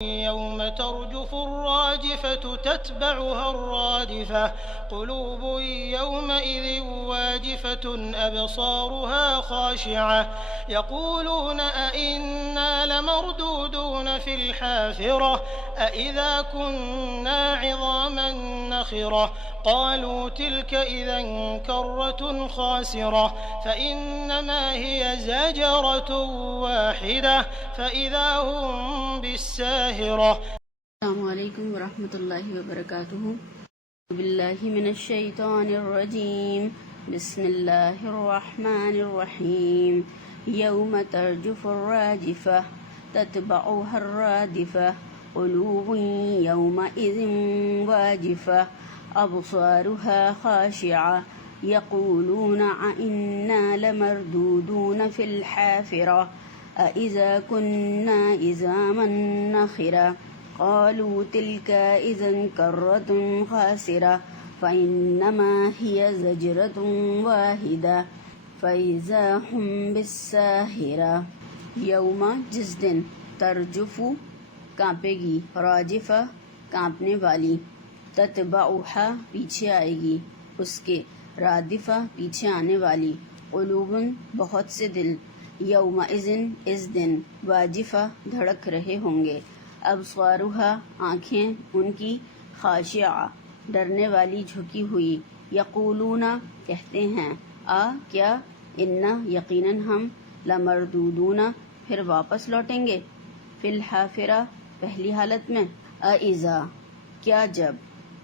يوم ترجف الراجفة تتبعها الرادفة قلوب يومئذ واجفة أبصارها خاشعة يقولون أئنا لمردودون في الحافرة أئذا كنا عظاما نخرة قالوا تلك إذا كرة خاسرة فإنما هي زجرة واحدة فإذا هم بالساهرة. السلام علیکم ورحمۃ اللہ وبرکاتہ. باللہ من الشیطان الرجیم. بسم اللہ الرحمن الرحیم. یوم ترجف الراجفہ تتبعها الرادفہ قلوب یومئذ واجفہ ابصارها خاشعہ یقولون أئنا لمردودون في الحافرة أإذا كنا عظاما نخرة قالوا تلك إذا كرة خاسرة فإنما هي زجرة واحدة فإذا هم بالساهرة. یوم جس دن ترجف کانپے گی راجفہ کانپنے والی تتبعها پیچھے آئے گی اس کے رادفہ پیچھے آنے والی قلوبن بہت سے دل یوم اس دن واجفہ دھڑک رہے ہوں گے ابصارها آنکھیں ان کی خاشعہ ڈرنے والی جھکی ہوئی یقولون کہتے ہیں کیا انا یقیناً ہم لمردودون پھر واپس لوٹیں گے فی الحافرہ پہلی حالت میں اذا کیا جب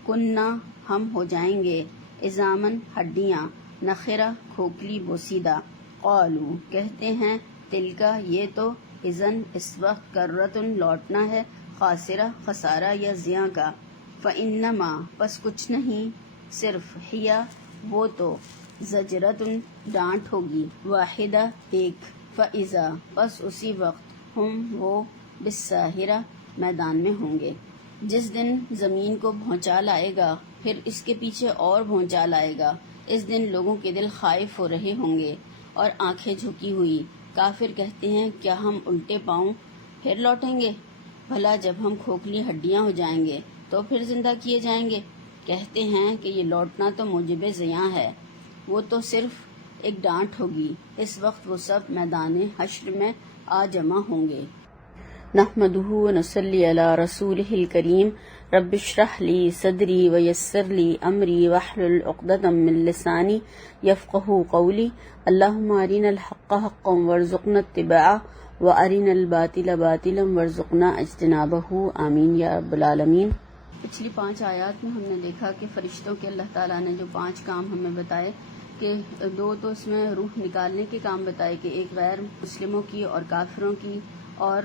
کننا ہم ہو جائیں گے عظامن ہڈیاں نخرہ کھوکھلی بوسیدہ قالو کہتے ہیں تلکا یہ تو اذن اس وقت کرتن لوٹنا ہے خاسرہ خسارہ یا زیاں کا فانما پس کچھ نہیں صرف ہیا وہ تو زجرتن ڈانٹ ہوگی واحدہ ایک فاذا پس اسی وقت ہم وہ بالساہرہ میدان میں ہوں گے. جس دن زمین کو بھونچال آئے گا پھر اس کے پیچھے اور بھونچال آئے گا. اس دن لوگوں کے دل خائف ہو رہے ہوں گے اور آنکھیں جھکی ہوئی. کافر کہتے ہیں کیا ہم الٹے پاؤں پھر لوٹیں گے؟ بھلا جب ہم کھوکھلی ہڈیاں ہو جائیں گے تو پھر زندہ کیے جائیں گے؟ کہتے ہیں کہ یہ لوٹنا تو موجب زیاں ہے، وہ تو صرف ایک ڈانٹ ہوگی. اس وقت وہ سب میدان حشر میں آ جمع ہوں گے. نحمدہ ونصلی علی رسولہ الکریم. رب اشرح لی صدری ویسر لی امری واحلل عقدۃ من لسانی یفقہوا قولی. اللہم ارنا الحق حقا وارزقنا اتباعہ وارنا الباطل باطلا وارزقنا اجتنابہ. آمین یا رب العالمین. پچھلی 5 آیات میں ہم نے دیکھا کہ فرشتوں کے اللہ تعالیٰ نے جو 5 کام ہمیں بتائے کہ 2 تو اس میں روح نکالنے کے کام بتائے کہ ایک غیر مسلموں کی اور کافروں کی اور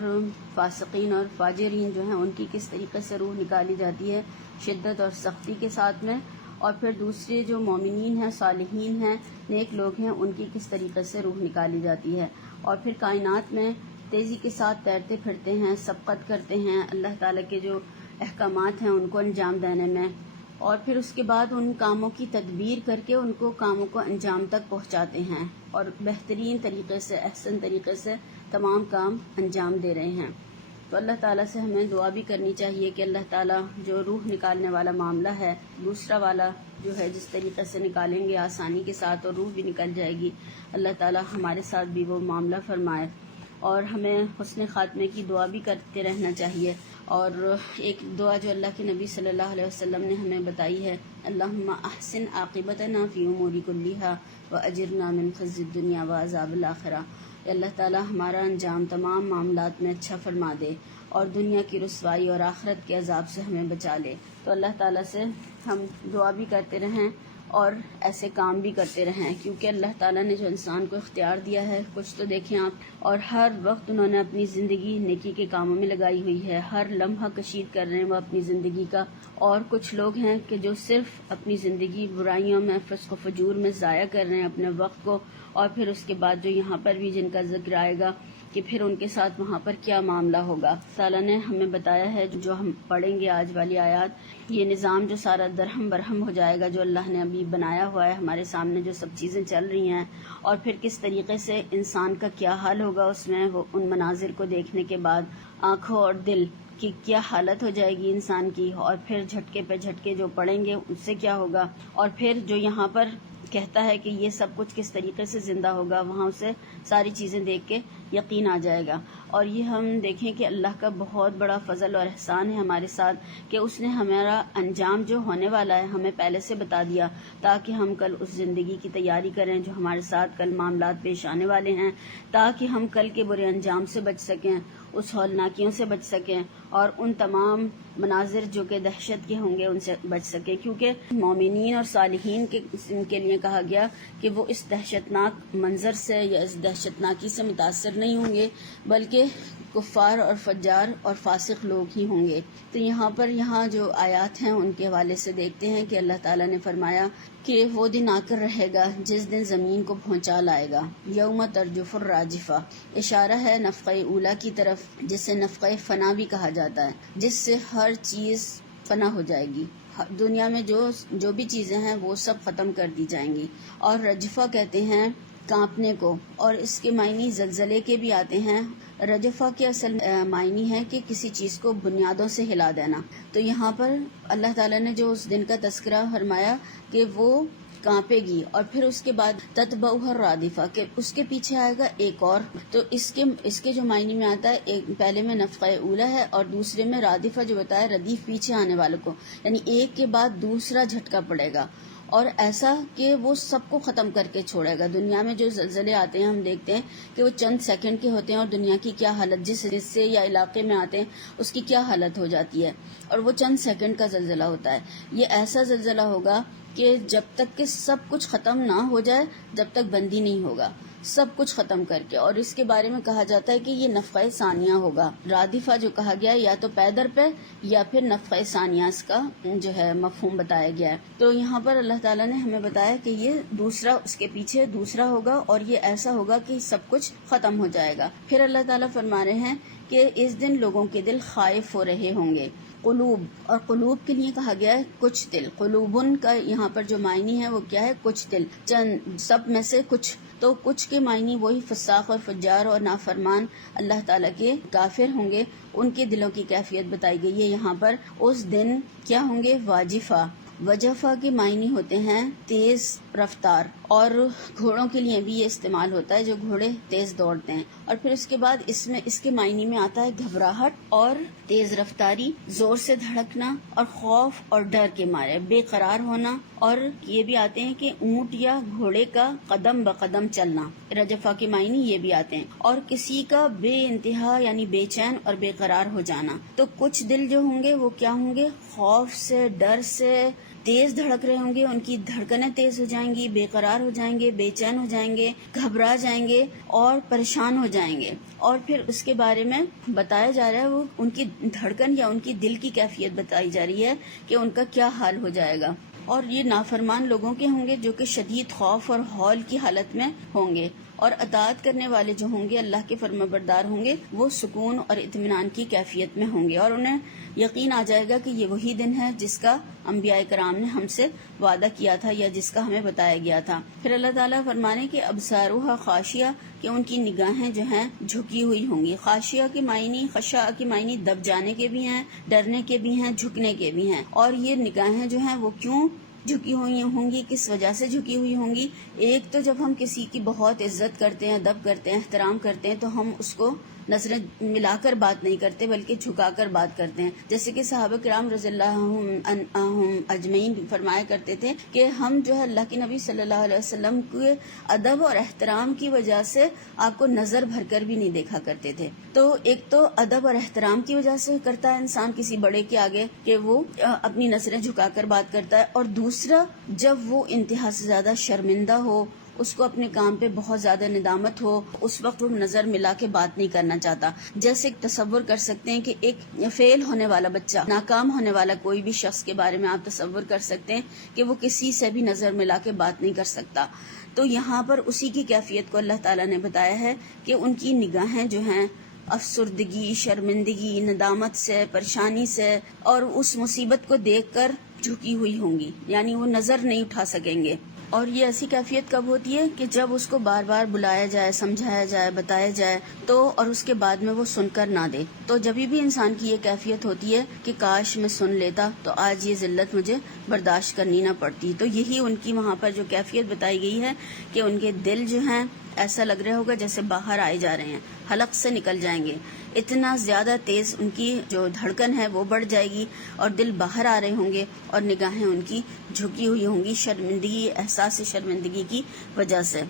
فاسقین اور فاجرین جو ہیں ان کی کس طریقے سے روح نکالی جاتی ہے شدت اور سختی کے ساتھ میں، اور پھر دوسرے جو مومنین ہیں صالحین ہیں نیک لوگ ہیں ان کی کس طریقے سے روح نکالی جاتی ہے، اور پھر کائنات میں تیزی کے ساتھ تیرتے پھرتے ہیں سبقت کرتے ہیں اللہ تعالیٰ کے جو احکامات ہیں ان کو انجام دینے میں، اور پھر اس کے بعد ان کاموں کی تدبیر کر کے ان کو کاموں کو انجام تک پہنچاتے ہیں اور بہترین طریقے سے احسن طریقے سے تمام کام انجام دے رہے ہیں. تو اللہ تعالیٰ سے ہمیں دعا بھی کرنی چاہیے کہ اللہ تعالیٰ جو روح نکالنے والا معاملہ ہے دوسرا والا جو ہے جس طریقے سے نکالیں گے آسانی کے ساتھ اور روح بھی نکل جائے گی، اللہ تعالیٰ ہمارے ساتھ بھی وہ معاملہ فرمائے. اور ہمیں حسن خاتمے کی دعا بھی کرتے رہنا چاہیے. اور ایک دعا جو اللہ کے نبی صلی اللہ علیہ وسلم نے ہمیں بتائی ہے، اللہم احسن عاقبتنا فی امور کلیہا واجرنا من خزی الدنیا وعذاب الآخرہ. اللہ تعالیٰ ہمارا انجام تمام معاملات میں اچھا فرما دے اور دنیا کی رسوائی اور آخرت کے عذاب سے ہمیں بچا لے. تو اللہ تعالیٰ سے ہم دعا بھی کرتے رہیں اور ایسے کام بھی کرتے رہیں، کیونکہ اللہ تعالیٰ نے جو انسان کو اختیار دیا ہے کچھ تو دیکھیں آپ، اور ہر وقت انہوں نے اپنی زندگی نیکی کے کاموں میں لگائی ہوئی ہے، ہر لمحہ کشید کر رہے ہیں وہ اپنی زندگی کا. اور کچھ لوگ ہیں کہ جو صرف اپنی زندگی برائیوں میں فسق و فجور میں ضائع کر رہے ہیں اپنے وقت کو، اور پھر اس کے بعد جو یہاں پر بھی جن کا ذکر آئے گا کہ پھر ان کے ساتھ وہاں پر کیا معاملہ ہوگا. تعالیٰ نے ہمیں بتایا ہے جو ہم پڑھیں گے آج والی آیات، یہ نظام جو سارا درہم برہم ہو جائے گا جو اللہ نے ابھی بنایا ہوا ہے ہمارے سامنے جو سب چیزیں چل رہی ہیں، اور پھر کس طریقے سے انسان کا کیا حال ہوگا اس میں، وہ ان مناظر کو دیکھنے کے بعد آنکھوں اور دل کہ کیا حالت ہو جائے گی انسان کی، اور پھر جھٹکے پہ جھٹکے جو پڑیں گے اس سے کیا ہوگا، اور پھر جو یہاں پر کہتا ہے کہ یہ سب کچھ کس طریقے سے زندہ ہوگا، وہاں اسے ساری چیزیں دیکھ کے یقین آ جائے گا۔ اور یہ ہم دیکھیں کہ اللہ کا بہت بڑا فضل اور احسان ہے ہمارے ساتھ کہ اس نے ہمارا انجام جو ہونے والا ہے ہمیں پہلے سے بتا دیا، تاکہ ہم کل اس زندگی کی تیاری کریں جو ہمارے ساتھ کل معاملات پیش آنے والے ہیں، تاکہ ہم کل کے برے انجام سے بچ سکیں، اس ہولناکیوں سے بچ سکیں، اور ان تمام مناظر جو کہ دہشت کے ہوں گے ان سے بچ سکیں، کیونکہ مومنین اور صالحین کے لیے کہا گیا کہ وہ اس دہشتناک منظر سے یا اس دہشتناکی سے متاثر نہیں ہوں گے، بلکہ کفار اور فجار اور فاسق لوگ ہی ہوں گے۔ تو یہاں جو آیات ہیں ان کے حوالے سے دیکھتے ہیں کہ اللہ تعالیٰ نے فرمایا کہ وہ دن آ کر رہے گا جس دن زمین کو پہنچا لائے گا، یوم ترجف الراجفہ، اشارہ ہے نفخہ اولا کی طرف، جسے نفخہ فنا بھی کہا جاتا ہے، جس سے ہر چیز فنا ہو جائے گی، دنیا میں جو بھی چیزیں ہیں وہ سب ختم کر دی جائیں گی۔ اور رجفہ کہتے ہیں کانپنے کو، اور اس کے معنی زلزلے کے بھی آتے ہیں۔ رجفہ کے اصل معنی ہے کہ کسی چیز کو بنیادوں سے ہلا دینا۔ تو یہاں پر اللہ تعالیٰ نے جو اس دن کا تذکرہ فرمایا کہ وہ کانپے گی، اور پھر اس کے بعد تتبعها الرادفہ، کہ اس کے پیچھے آئے گا ایک اور۔ تو اس کے جو معنی میں آتا ہے، ایک پہلے میں نفخہ اولا ہے اور دوسرے میں رادفہ جو بتایا ردیف پیچھے آنے والوں کو، یعنی ایک کے بعد دوسرا جھٹکا پڑے گا، اور ایسا کہ وہ سب کو ختم کر کے چھوڑے گا۔ دنیا میں جو زلزلے آتے ہیں ہم دیکھتے ہیں کہ وہ چند سیکنڈ کے ہوتے ہیں، اور دنیا کی کیا حالت جس حصے یا علاقے میں آتے ہیں اس کی کیا حالت ہو جاتی ہے، اور وہ چند سیکنڈ کا زلزلہ ہوتا ہے۔ یہ ایسا زلزلہ ہوگا کہ جب تک کہ سب کچھ ختم نہ ہو جائے، جب تک بندی نہیں ہوگا، سب کچھ ختم کر کے۔ اور اس کے بارے میں کہا جاتا ہے کہ یہ نفخہ ثانیہ ہوگا۔ رادفہ جو کہا گیا یا تو پیدر پہ یا پھر نفخہ ثانیہ اس کا جو ہے مفہوم بتایا گیا ہے۔ تو یہاں پر اللہ تعالیٰ نے ہمیں بتایا کہ یہ دوسرا، اس کے پیچھے دوسرا ہوگا، اور یہ ایسا ہوگا کہ سب کچھ ختم ہو جائے گا۔ پھر اللہ تعالیٰ فرما رہے ہیں کہ اس دن لوگوں کے دل خائف ہو رہے ہوں گے۔ قلوب، اور قلوب کے لیے کہا گیا ہے کچھ دل۔ قلوبن کا یہاں پر جو معنی ہے وہ کیا ہے؟ کچھ دل، چند، سب میں سے کچھ۔ تو کچھ کے معنی وہی فساق اور فجار اور نافرمان اللہ تعالیٰ کے کافر ہوں گے، ان کے دلوں کی کیفیت بتائی گئی ہے یہاں پر۔ اس دن کیا ہوں گے؟ واجفہ۔ وجفہ کے معنی ہوتے ہیں تیز رفتار، اور گھوڑوں کے لیے بھی یہ استعمال ہوتا ہے جو گھوڑے تیز دوڑتے ہیں۔ اور پھر اس کے بعد اس کے معنی میں آتا ہے گھبراہٹ اور تیز رفتاری، زور سے دھڑکنا، اور خوف اور ڈر کے مارے بے قرار ہونا، اور یہ بھی آتے ہیں کہ اونٹ یا گھوڑے کا قدم بقدم چلنا، رجفہ کے معنی یہ بھی آتے ہیں۔ اور کسی کا بے انتہا یعنی بے چین اور بے قرار ہو جانا۔ تو کچھ دل جو ہوں گے وہ کیا ہوں گے؟ خوف سے، ڈر سے تیز دھڑک رہے ہوں گے، ان کی دھڑکنیں تیز ہو جائیں گی، بے قرار ہو جائیں گے، بے چین ہو جائیں گے، گھبرا جائیں گے اور پریشان ہو جائیں گے۔ اور پھر اس کے بارے میں بتایا جا رہا ہے، وہ ان کی دھڑکن یا ان کی دل کی کیفیت بتائی جا رہی ہے کہ ان کا کیا حال ہو جائے گا۔ اور یہ نافرمان لوگوں کے ہوں گے جو کہ شدید خوف اور ہول کی حالت میں ہوں گے، اور اطاعت کرنے والے جو ہوں گے، اللہ کے فرمانبردار ہوں گے، وہ سکون اور اطمینان کی کیفیت میں ہوں گے، اور انہیں یقین آ جائے گا کہ یہ وہی دن ہے جس کا انبیاء کرام نے ہم سے وعدہ کیا تھا یا جس کا ہمیں بتایا گیا تھا۔ پھر اللہ تعالیٰ فرمانے کہ ابصارها خاشیہ، کہ ان کی نگاہیں جو ہیں جھکی ہوئی ہوں گی۔ خاشیہ کے معنی، خشع کے معنی دب جانے کے بھی ہیں، ڈرنے کے بھی ہیں، جھکنے کے بھی ہیں۔ اور یہ نگاہیں جو ہیں وہ کیوں جھکی ہوئی ہوں گی، کس وجہ سے جھکی ہوئی ہوں گی؟ ایک تو جب ہم کسی کی بہت عزت کرتے ہیں، ادب کرتے ہیں، احترام کرتے ہیں، تو ہم اس کو نظریں ملا کر بات نہیں کرتے بلکہ جھکا کر بات کرتے ہیں۔ جیسے کہ صحابہ کرام رضی اللہ عنہم اجمعین فرمایا کرتے تھے کہ ہم جو ہے اللہ کے نبی صلی اللہ علیہ وسلم کے ادب اور احترام کی وجہ سے آپ کو نظر بھر کر بھی نہیں دیکھا کرتے تھے۔ تو ایک تو ادب اور احترام کی وجہ سے کرتا ہے انسان کسی بڑے کے آگے کہ وہ اپنی نظریں جھکا کر بات کرتا ہے، اور دوسرا جب وہ انتہا سے زیادہ شرمندہ ہو، اس کو اپنے کام پہ بہت زیادہ ندامت ہو، اس وقت وہ نظر ملا کے بات نہیں کرنا چاہتا۔ جیسے ایک تصور کر سکتے ہیں کہ ایک فیل ہونے والا بچہ، ناکام ہونے والا کوئی بھی شخص کے بارے میں آپ تصور کر سکتے ہیں کہ وہ کسی سے بھی نظر ملا کے بات نہیں کر سکتا۔ تو یہاں پر اسی کی کیفیت کو اللہ تعالیٰ نے بتایا ہے کہ ان کی نگاہیں جو ہیں افسردگی، شرمندگی، ندامت سے، پریشانی سے اور اس مصیبت کو دیکھ کر جھکی ہوئی ہوں گی، یعنی وہ نظر نہیں اٹھا سکیں گے۔ اور یہ ایسی کیفیت کب ہوتی ہے کہ جب اس کو بار بار بلایا جائے، سمجھایا جائے، بتایا جائے تو، اور اس کے بعد میں وہ سن کر نہ دے، تو جبھی بھی انسان کی یہ کیفیت ہوتی ہے کہ کاش میں سن لیتا تو آج یہ ذلت مجھے برداشت کرنی نہ پڑتی۔ تو یہی ان کی وہاں پر جو کیفیت بتائی گئی ہے کہ ان کے دل جو ہیں ایسا لگ رہا ہوگا جیسے باہر آئے جا رہے ہیں، حلق سے نکل جائیں گے، اتنا زیادہ تیز ان کی جو دھڑکن ہے وہ بڑھ جائے گی اور دل باہر آ رہے ہوں گے اور نگاہیں ان کی جھکی ہوئی ہوں گی شرمندگی، احساس شرمندگی کی وجہ سے۔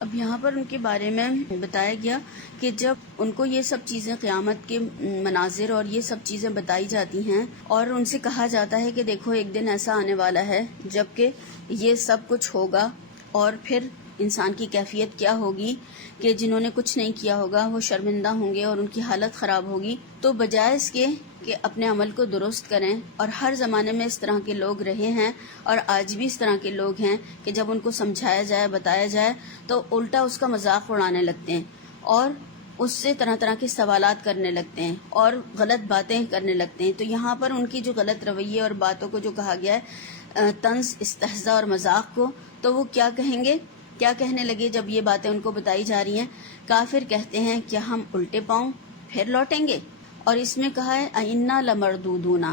اب یہاں پر ان کے بارے میں بتایا گیا کہ جب ان کو یہ سب چیزیں، قیامت کے مناظر اور یہ سب چیزیں بتائی جاتی ہیں اور ان سے کہا جاتا ہے کہ دیکھو ایک دن ایسا آنے والا ہے جب کہ یہ سب کچھ ہوگا، اور پھر انسان کی کیفیت کیا ہوگی کہ جنہوں نے کچھ نہیں کیا ہوگا وہ شرمندہ ہوں گے اور ان کی حالت خراب ہوگی، تو بجائے اس کے کہ اپنے عمل کو درست کریں، اور ہر زمانے میں اس طرح کے لوگ رہے ہیں اور آج بھی اس طرح کے لوگ ہیں کہ جب ان کو سمجھایا جائے، بتایا جائے تو الٹا اس کا مذاق اڑانے لگتے ہیں اور اس سے طرح طرح کے سوالات کرنے لگتے ہیں اور غلط باتیں کرنے لگتے ہیں۔ تو یہاں پر ان کی جو غلط رویے اور باتوں کو جو کہا گیا ہے طنز، استہزاء اور مذاق کو، تو وہ کیا کہیں گے، کیا کہنے لگے جب یہ باتیں ان کو بتائی جا رہی ہیں؟ کافر کہتے ہیں کیا ہم الٹے پاؤں پھر لوٹیں گے؟ اور اس میں کہا ہے اِنَّا لَمَرْدُودُونَ،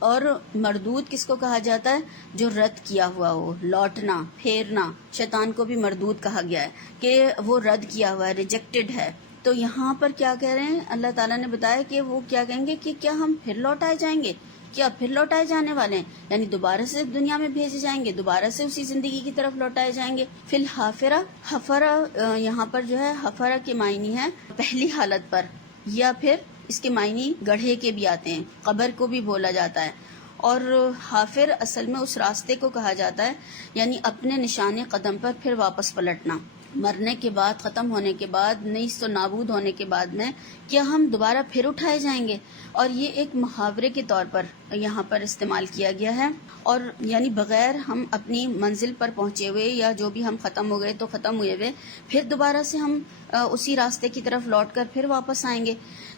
اور مردود کس کو کہا جاتا ہے؟ جو رد کیا ہوا ہو، لوٹنا، پھیرنا۔ شیطان کو بھی مردود کہا گیا ہے کہ وہ رد کیا ہوا ہے، ریجیکٹڈ ہے۔ تو یہاں پر کیا کہہ رہے ہیں؟ اللہ تعالیٰ نے بتایا کہ وہ کیا کہیں گے کہ کیا ہم پھر لوٹائے جائیں گے؟ کیا پھر لوٹائے جانے والے ہیں؟ یعنی دوبارہ سے دنیا میں بھیجے جائیں گے، دوبارہ سے اسی زندگی کی طرف لوٹائے جائیں گے۔ فی الحافرہ، حفرہ یہاں پر جو ہے حفرہ کے معنی ہے پہلی حالت پر، یا پھر اس کے معنی گڑھے کے بھی آتے ہیں، قبر کو بھی بولا جاتا ہے۔ اور حافر اصل میں اس راستے کو کہا جاتا ہے، یعنی اپنے نشان قدم پر پھر واپس پلٹنا۔ مرنے کے بعد، ختم ہونے کے بعد، نیست و نابود ہونے کے بعد میں کیا ہم دوبارہ پھر اٹھائے جائیں گے؟ اور یہ ایک محاورے کے طور پر یہاں پر استعمال کیا گیا ہے، اور یعنی بغیر ہم اپنی منزل پر پہنچے ہوئے یا جو بھی ہم ختم ہو گئے تو ختم ہوئے ہوئے پھر دوبارہ سے ہم اسی راستے کی طرف لوٹ کر پھر واپس آئیں گے۔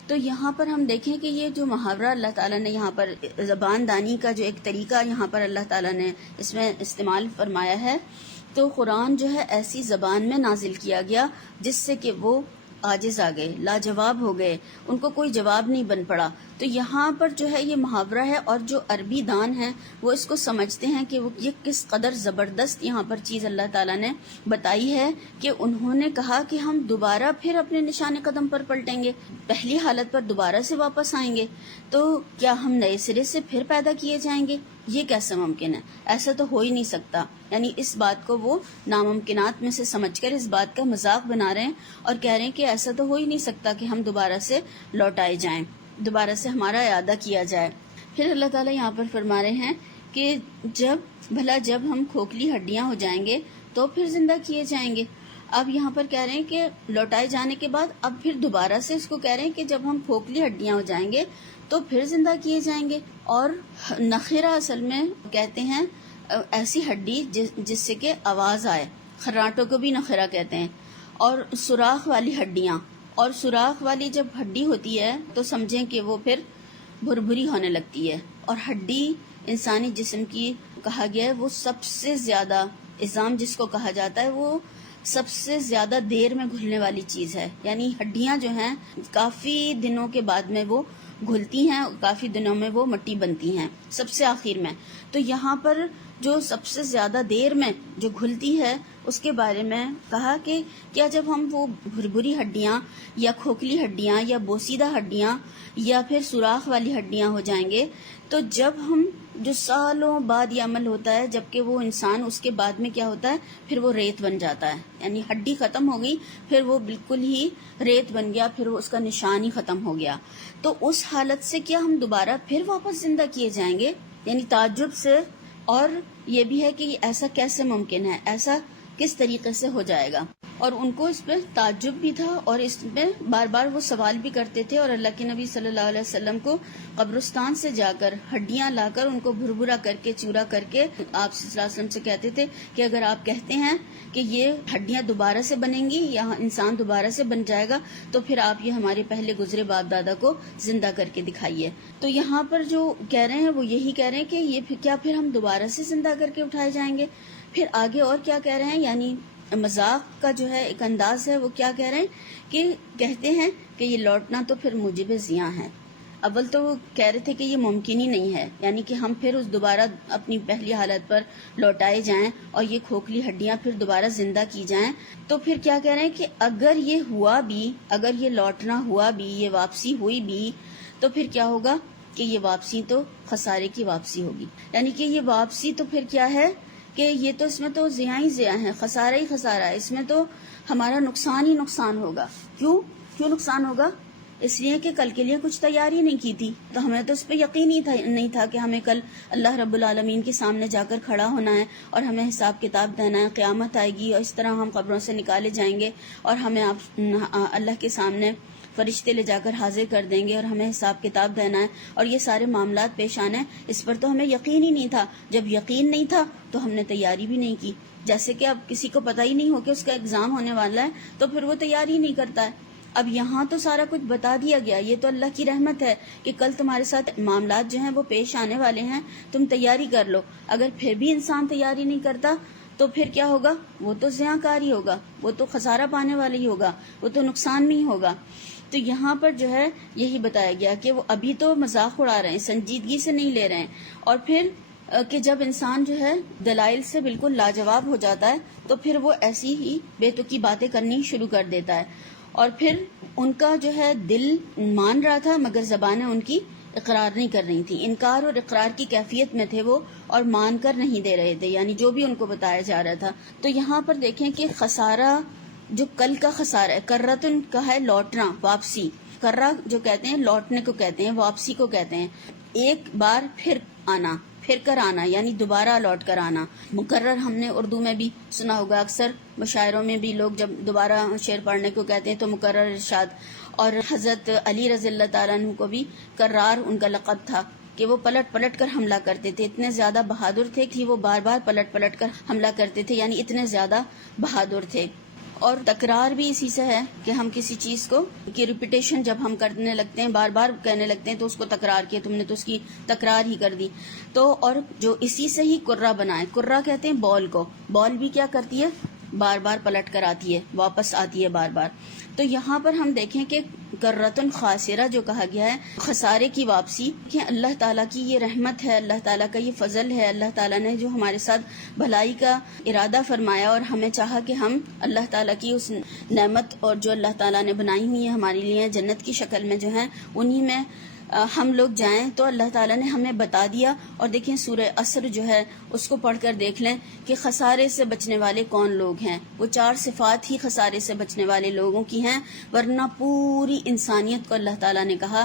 تو یہاں پر ہم دیکھیں کہ یہ جو محاورہ اللہ تعالیٰ نے یہاں پر زبان دانی کا جو ایک طریقہ یہاں پر اللہ تعالیٰ نے اس میں استعمال فرمایا ہے، تو قرآن جو ہے ایسی زبان میں نازل کیا گیا جس سے کہ وہ عاجز آ گئے، لاجواب ہو گئے، ان کو کوئی جواب نہیں بن پڑا۔ تو یہاں پر جو ہے یہ محاورہ ہے، اور جو عربی دان ہیں وہ اس کو سمجھتے ہیں کہ وہ یہ کس قدر زبردست یہاں پر چیز اللہ تعالیٰ نے بتائی ہے کہ انہوں نے کہا کہ ہم دوبارہ پھر اپنے نشان قدم پر پلٹیں گے، پہلی حالت پر دوبارہ سے واپس آئیں گے، تو کیا ہم نئے سرے سے پھر پیدا کیے جائیں گے؟ یہ کیسے ممکن ہے؟ ایسا تو ہو ہی نہیں سکتا۔ یعنی اس بات کو وہ ناممکنات میں سے سمجھ کر اس بات کا مذاق بنا رہے ہیں اور کہہ رہے ہیں کہ ایسا تو ہو ہی نہیں سکتا کہ ہم دوبارہ سے لوٹائے جائیں، دوبارہ سے ہمارا اعادہ کیا جائے۔ پھر اللہ تعالیٰ یہاں پر فرما رہے ہیں کہ جب ہم کھوکھلی ہڈیاں ہو جائیں گے تو پھر زندہ کیے جائیں گے۔ اب یہاں پر کہہ رہے ہیں کہ لوٹائے جانے کے بعد اب پھر دوبارہ سے اس کو کہہ رہے ہیں کہ جب ہم کھوکھلی ہڈیاں ہو جائیں گے تو پھر زندہ کیے جائیں گے۔ اور نخرہ اصل میں کہتے ہیں ایسی ہڈی جس سے کہ آواز آئے، خراٹوں کو بھی نخرہ کہتے ہیں۔ اور سوراخ والی ہڈیاں، اور سوراخ والی جب ہڈی ہوتی ہے تو سمجھیں کہ وہ پھر بھربھری ہونے لگتی ہے۔ اور ہڈی انسانی جسم کی کہا گیا ہے وہ سب سے زیادہ عظام جس کو کہا جاتا ہے وہ سب سے زیادہ دیر میں گھلنے والی چیز ہے۔ یعنی ہڈیاں جو ہیں کافی دنوں کے بعد میں وہ گھلتی ہیں، کافی دنوں میں وہ مٹی بنتی ہیں سب سے آخر میں۔ تو یہاں پر جو سب سے زیادہ دیر میں جو گھلتی ہے اس کے بارے میں کہا کہ کیا جب ہم وہ بھربھری ہڈیاں یا کھوکھلی ہڈیاں یا بوسیدہ ہڈیاں یا پھر سوراخ والی ہڈیاں ہو جائیں گے، تو جب ہم جو سالوں بعد یہ عمل ہوتا ہے جبکہ وہ انسان اس کے بعد میں کیا ہوتا ہے پھر وہ ریت بن جاتا ہے، یعنی ہڈی ختم ہو گئی پھر وہ بالکل ہی ریت بن گیا، پھر وہ اس کا نشان ہی ختم ہو گیا۔ تو اس حالت سے کیا ہم دوبارہ پھر واپس زندہ کیے جائیں گے؟ یعنی تعجب سے، اور یہ بھی ہے کہ ایسا کیسے ممکن ہے، ایسا کس طریقے سے ہو جائے گا؟ اور ان کو اس پہ تعجب بھی تھا اور اس میں بار بار وہ سوال بھی کرتے تھے، اور اللہ کے نبی صلی اللہ علیہ وسلم کو قبرستان سے جا کر ہڈیاں لا کر ان کو بھربھرا کر کے چورا کر کے آپ صلی اللہ علیہ وسلم سے کہتے تھے کہ اگر آپ کہتے ہیں کہ یہ ہڈیاں دوبارہ سے بنیں گی یا انسان دوبارہ سے بن جائے گا تو پھر آپ یہ ہمارے پہلے گزرے باپ دادا کو زندہ کر کے دکھائیے۔ تو یہاں پر جو کہہ رہے ہیں وہ یہی کہہ رہے ہیں کہ یہ کیا پھر ہم دوبارہ سے زندہ کر کے اٹھائے جائیں گے؟ پھر آگے اور کیا کہہ رہے ہیں، یعنی مذاق کا جو ہے ایک انداز ہے، وہ کیا کہہ رہے ہیں کہ کہتے ہیں کہ یہ لوٹنا تو پھر موجب زیاں ہے۔ اول تو وہ کہہ رہے تھے کہ یہ ممکن ہی نہیں ہے، یعنی کہ ہم پھر اس دوبارہ اپنی پہلی حالت پر لوٹائے جائیں اور یہ کھوکھلی ہڈیاں پھر دوبارہ زندہ کی جائیں۔ تو پھر کیا کہہ رہے ہیں کہ اگر یہ ہوا بھی، اگر یہ لوٹنا ہوا بھی، یہ واپسی ہوئی بھی، تو پھر کیا ہوگا کہ یہ واپسی تو خسارے کی واپسی ہوگی، یعنی کہ یہ واپسی تو پھر کیا ہے کہ یہ تو اس میں تو زیاں ہی زیاں ہے، خسارہ ہی خسارہ ہے، اس میں تو ہمارا نقصان ہی نقصان ہوگا۔ کیوں نقصان ہوگا؟ اس لیے کہ کل کے لیے کچھ تیاری نہیں کی تھی، تو ہمیں تو اس پہ یقین ہی نہیں تھا کہ ہمیں کل اللہ رب العالمین کے سامنے جا کر کھڑا ہونا ہے اور ہمیں حساب کتاب دینا ہے، قیامت آئے گی اور اس طرح ہم قبروں سے نکالے جائیں گے اور ہمیں اللہ کے سامنے فرشتے لے جا کر حاضر کر دیں گے اور ہمیں حساب کتاب دینا ہے اور یہ سارے معاملات پیش آنے ہیں۔ اس پر تو ہمیں یقین ہی نہیں تھا۔ جب یقین نہیں تھا تو ہم نے تیاری بھی نہیں کی۔ جیسے کہ اب کسی کو پتہ ہی نہیں ہو کہ اس کا ایگزام ہونے والا ہے تو پھر وہ تیاری نہیں کرتا ہے۔ اب یہاں تو سارا کچھ بتا دیا گیا، یہ تو اللہ کی رحمت ہے کہ کل تمہارے ساتھ معاملات جو ہیں وہ پیش آنے والے ہیں، تم تیاری کر لو۔ اگر پھر بھی انسان تیاری نہیں کرتا تو پھر کیا ہوگا؟ وہ تو زیاں کار ہی ہوگا، وہ تو خسارہ پانے والا ہی ہوگا، وہ تو نقصان میں ہی ہوگا۔ تو یہاں پر جو ہے یہی بتایا گیا کہ وہ ابھی تو مذاق اڑا رہے ہیں، سنجیدگی سے نہیں لے رہے ہیں، اور پھر کہ جب انسان جو ہے دلائل سے بالکل لاجواب ہو جاتا ہے تو پھر وہ ایسی ہی بے تکی باتیں کرنی شروع کر دیتا ہے، اور پھر ان کا جو ہے دل مان رہا تھا مگر زبانیں ان کی اقرار نہیں کر رہی تھی، انکار اور اقرار کی کیفیت میں تھے وہ اور مان کر نہیں دے رہے تھے، یعنی جو بھی ان کو بتایا جا رہا تھا۔ تو یہاں پر دیکھیں کہ خسارہ جو کل کا خسارہ ہے، کرتن کا ہے لوٹنا، واپسی۔ کرہ جو کہتے ہیں لوٹنے کو کہتے ہیں، واپسی کو کہتے ہیں، ایک بار پھر آنا، پھر کر آنا، یعنی دوبارہ لوٹ کر آنا۔ مکرر ہم نے اردو میں بھی سنا ہوگا، اکثر مشاعروں میں بھی لوگ جب دوبارہ شعر پڑھنے کو کہتے ہیں تو مکرر ارشاد۔ اور حضرت علی رضی اللہ تعالیٰ عنہ کو بھی کرار ان کا لقب تھا کہ وہ پلٹ پلٹ کر حملہ کرتے تھے، اتنے زیادہ بہادر تھے کہ وہ بار بار پلٹ پلٹ کر حملہ کرتے تھے، یعنی اتنے زیادہ بہادر تھے۔ اور تکرار بھی اسی سے ہے کہ ہم کسی چیز کو کی ریپیٹیشن جب ہم کرنے لگتے ہیں، بار بار کہنے لگتے ہیں تو اس کو تکرار کیا، تم نے تو اس کی تکرار ہی کر دی۔ تو اور جو اسی سے ہی کرہ بنائے، کرہ کہتے ہیں بال کو، بال بھی کیا کرتی ہے؟ بار بار پلٹ کر آتی ہے، واپس آتی ہے بار بار۔ تو یہاں پر ہم دیکھیں کہ کرتن خاسرہ جو کہا گیا ہے، خسارے کی واپسی، کہ اللہ تعالیٰ کی یہ رحمت ہے، اللہ تعالیٰ کا یہ فضل ہے، اللہ تعالیٰ نے جو ہمارے ساتھ بھلائی کا ارادہ فرمایا اور ہمیں چاہا کہ ہم اللہ تعالیٰ کی اس نعمت اور جو اللہ تعالیٰ نے بنائی ہوئی ہے ہمارے لیے جنت کی شکل میں جو ہیں انہی میں ہم لوگ جائیں، تو اللہ تعالیٰ نے ہمیں بتا دیا۔ اور دیکھیں سورہ عصر جو ہے اس کو پڑھ کر دیکھ لیں کہ خسارے سے بچنے والے کون لوگ ہیں، وہ 4 صفات ہی خسارے سے بچنے والے لوگوں کی ہیں، ورنہ پوری انسانیت کو اللہ تعالیٰ نے کہا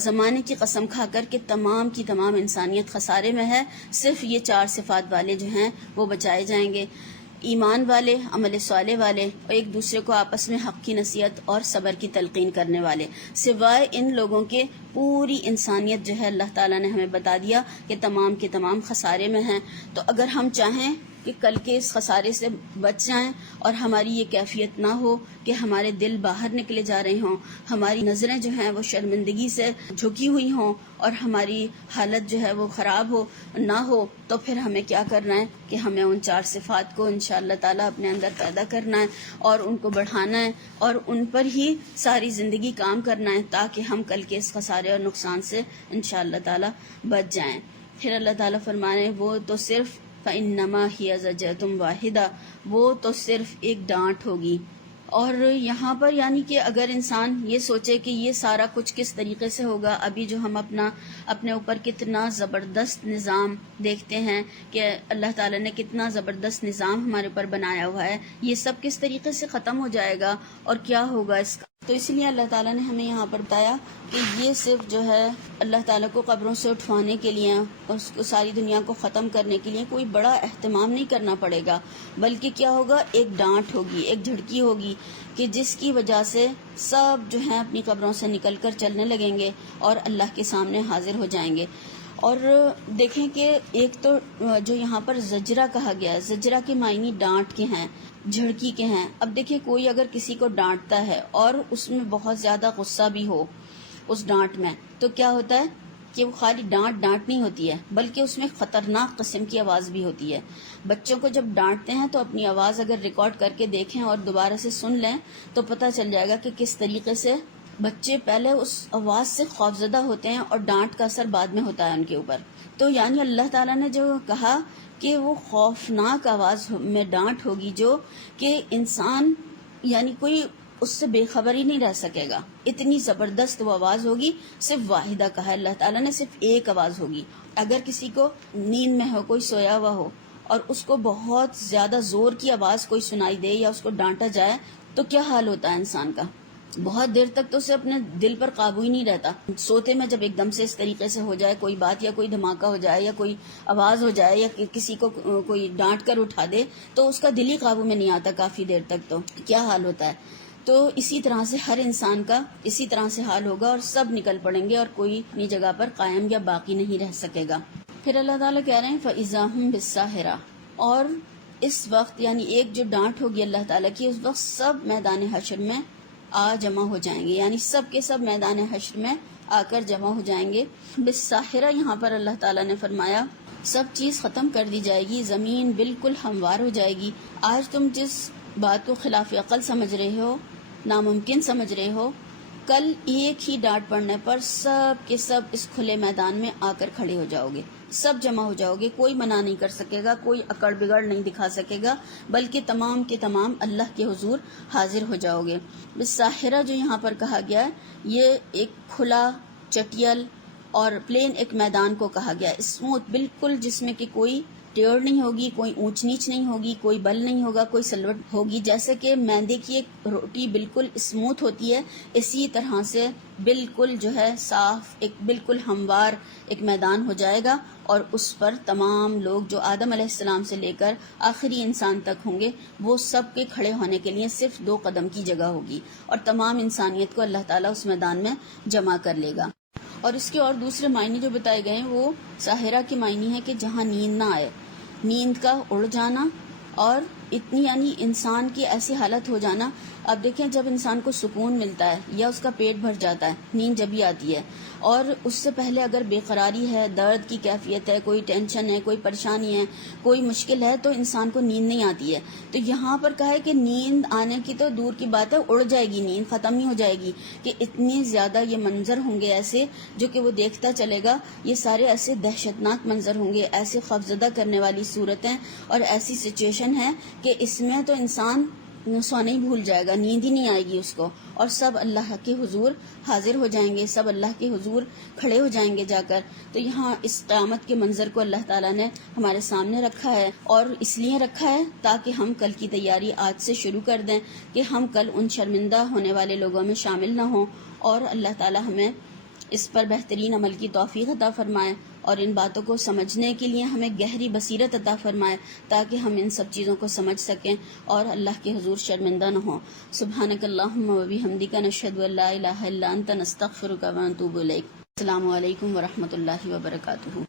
زمانے کی قسم کھا کر کہ تمام کی تمام انسانیت خسارے میں ہے، صرف یہ 4 صفات والے جو ہیں وہ بچائے جائیں گے، ایمان والے، عمل صالح والے، اور ایک دوسرے کو آپس میں حق کی نصیحت اور صبر کی تلقین کرنے والے۔ سوائے ان لوگوں کے پوری انسانیت جو ہے اللہ تعالیٰ نے ہمیں بتا دیا کہ تمام کے تمام خسارے میں ہیں۔ تو اگر ہم چاہیں کہ کل کے اس خسارے سے بچ جائیں اور ہماری یہ کیفیت نہ ہو کہ ہمارے دل باہر نکلے جا رہے ہوں، ہماری نظریں جو ہیں وہ شرمندگی سے جھکی ہوئی ہوں اور ہماری حالت جو ہے وہ خراب نہ ہو، تو پھر ہمیں کیا کرنا ہے کہ ہمیں ان 4 صفات کو انشاءاللہ تعالیٰ اپنے اندر پیدا کرنا ہے اور ان کو بڑھانا ہے اور ان پر ہی ساری زندگی کام کرنا ہے تاکہ ہم کل کے اس خسارے اور نقصان سے انشاءاللہ تعالیٰ بچ جائیں۔ پھر اللہ تعالیٰ فرمانے وہ تو صرف فَإِنَّمَا هِيَ زَجْرَةٌ وَاحِدَةٌ، وہ تو صرف ایک ڈانٹ ہوگی۔ اور یہاں پر یعنی کہ اگر انسان یہ سوچے کہ یہ سارا کچھ کس طریقے سے ہوگا، ابھی جو ہم اپنے اوپر کتنا زبردست نظام دیکھتے ہیں کہ اللہ تعالیٰ نے کتنا زبردست نظام ہمارے اوپر بنایا ہوا ہے، یہ سب کس طریقے سے ختم ہو جائے گا اور کیا ہوگا اس کا تو اس لیے اللہ تعالیٰ نے ہمیں یہاں پر بتایا کہ یہ صرف جو ہے اللہ تعالیٰ کو قبروں سے اٹھوانے کے لیے اور اس کو ساری دنیا کو ختم کرنے کے لیے کوئی بڑا اہتمام نہیں کرنا پڑے گا، بلکہ کیا ہوگا، ایک ڈانٹ ہوگی، ایک جھڑکی ہوگی کہ جس کی وجہ سے سب جو ہیں اپنی قبروں سے نکل کر چلنے لگیں گے اور اللہ کے سامنے حاضر ہو جائیں گے۔ اور دیکھیں کہ ایک تو جو یہاں پر زجرہ کہا گیا ہے، زجرہ کے معنی ڈانٹ کے ہیں، جھڑکی کے ہیں۔ اب دیکھیں کوئی اگر کسی کو ڈانٹتا ہے اور اس میں بہت زیادہ غصہ بھی ہو اس ڈانٹ میں، تو کیا ہوتا ہے کہ وہ خالی ڈانٹ نہیں ہوتی ہے، بلکہ اس میں خطرناک قسم کی آواز بھی ہوتی ہے۔ بچوں کو جب ڈانٹتے ہیں تو اپنی آواز اگر ریکارڈ کر کے دیکھیں اور دوبارہ سے سن لیں تو پتہ چل جائے گا کہ کس طریقے سے بچے پہلے اس آواز سے خوفزدہ ہوتے ہیں اور ڈانٹ کا اثر بعد میں ہوتا ہے ان کے اوپر۔ تو یعنی اللہ تعالیٰ نے جو کہا کہ وہ خوفناک آواز میں ڈانٹ ہوگی جو کہ انسان یعنی کوئی اس سے بے خبر ہی نہیں رہ سکے گا، اتنی زبردست وہ آواز ہوگی۔ صرف واحدہ کہا ہے اللہ تعالیٰ نے، صرف ایک آواز ہوگی۔ اگر کسی کو نیند میں ہو، کوئی سویا ہوا ہو اور اس کو بہت زیادہ زور کی آواز کوئی سنائی دے یا اس کو ڈانٹا جائے تو کیا حال ہوتا ہے انسان کا؟ بہت دیر تک تو اسے اپنے دل پر قابو ہی نہیں رہتا۔ سوتے میں جب ایک دم سے اس طریقے سے ہو جائے کوئی بات، یا کوئی دھماکہ ہو جائے یا کوئی آواز ہو جائے یا کسی کو کوئی ڈانٹ کر اٹھا دے تو اس کا دل ہی قابو میں نہیں آتا کافی دیر تک، تو کیا حال ہوتا ہے۔ تو اسی طرح سے ہر انسان کا اسی طرح سے حال ہوگا اور سب نکل پڑیں گے اور کوئی اپنی جگہ پر قائم یا باقی نہیں رہ سکے گا۔ پھر اللہ تعالیٰ کہہ رہے ہیں فَإِذَا هُمْ بِالسَّاهِرَةِ، اور اس وقت یعنی ایک جو ڈانٹ ہوگی اللہ تعالیٰ کی، اس وقت سب میدان حشر میں جمع ہو جائیں گے، یعنی سب کے سب میدان حشر میں آ کر جمع ہو جائیں گے۔ بالساحرہ یہاں پر اللہ تعالیٰ نے فرمایا سب چیز ختم کر دی جائے گی، زمین بالکل ہموار ہو جائے گی۔ آج تم جس بات کو خلاف عقل سمجھ رہے ہو، ناممکن سمجھ رہے ہو، کل ایک ہی ڈانٹ پڑنے پر سب کے سب اس کھلے میدان میں آ کر کھڑے ہو جاؤ گے، سب جمع ہو جاؤ گے، کوئی منع نہیں کر سکے گا، کوئی اکڑ بگڑ نہیں دکھا سکے گا، بلکہ تمام کے تمام اللہ کے حضور حاضر ہو جاؤ گے۔ بالساحرہ جو یہاں پر کہا گیا ہے یہ ایک کھلا چٹیل اور پلین ایک میدان کو کہا گیا ہے، اسموتھ بالکل، جس میں کہ کوئی ٹیڑھ نہیں ہوگی، کوئی اونچ نیچ نہیں ہوگی، کوئی بل نہیں ہوگا، کوئی سلوٹ ہوگی۔ جیسے کہ میدے کی ایک روٹی بالکل اسموتھ ہوتی ہے، اسی طرح سے بالکل جو ہے صاف ایک بالکل ہموار ایک میدان ہو جائے گا، اور اس پر تمام لوگ جو آدم علیہ السلام سے لے کر آخری انسان تک ہوں گے وہ سب کے کھڑے ہونے کے لیے صرف 2 قدم کی جگہ ہوگی، اور تمام انسانیت کو اللہ تعالیٰ اس میدان میں جمع کر لے گا۔ اور اس کے اور دوسرے معنی جو بتائے گئے ہیں وہ ساحرہ کے معنی ہے کہ جہاں نیند نہ آئے، نیند کا اڑ جانا، اور اتنی یعنی انسان کی ایسی حالت ہو جانا۔ اب دیکھیں جب انسان کو سکون ملتا ہے یا اس کا پیٹ بھر جاتا ہے، نیند جب ہی آتی ہے، اور اس سے پہلے اگر بے قراری ہے، درد کی کیفیت ہے، کوئی ٹینشن ہے، کوئی پریشانی ہے، کوئی مشکل ہے، تو انسان کو نیند نہیں آتی ہے۔ تو یہاں پر کہا ہے کہ نیند آنے کی تو دور کی بات ہے، اڑ جائے گی، نیند ختم ہی ہو جائے گی، کہ اتنے زیادہ یہ منظر ہوں گے ایسے جو کہ وہ دیکھتا چلے گا، یہ سارے ایسے دہشتناک منظر ہوں گے، ایسے خوفزدہ کرنے والی صورتیں اور ایسی سچویشن ہے کہ اس میں تو انسان سونا ہی بھول جائے گا، نیند ہی نہیں آئے گی اس کو، اور سب اللہ کے حضور حاضر ہو جائیں گے، سب اللہ کے حضور کھڑے ہو جائیں گے جا کر۔ تو یہاں اس قیامت کے منظر کو اللہ تعالیٰ نے ہمارے سامنے رکھا ہے، اور اس لیے رکھا ہے تاکہ ہم کل کی تیاری آج سے شروع کر دیں کہ ہم کل ان شرمندہ ہونے والے لوگوں میں شامل نہ ہوں، اور اللہ تعالیٰ ہمیں اس پر بہترین عمل کی توفیق عطا فرمائے، اور ان باتوں کو سمجھنے کے لیے ہمیں گہری بصیرت عطا فرمائے تاکہ ہم ان سب چیزوں کو سمجھ سکیں اور اللہ کے حضور شرمندہ نہ ہوں۔ سبحانک اللہم و بحمدک، نشہد ان لا الہ الا انت، نستغفرک و نتوب الیک۔ السلام علیکم ورحمۃ اللہ وبرکاتہ۔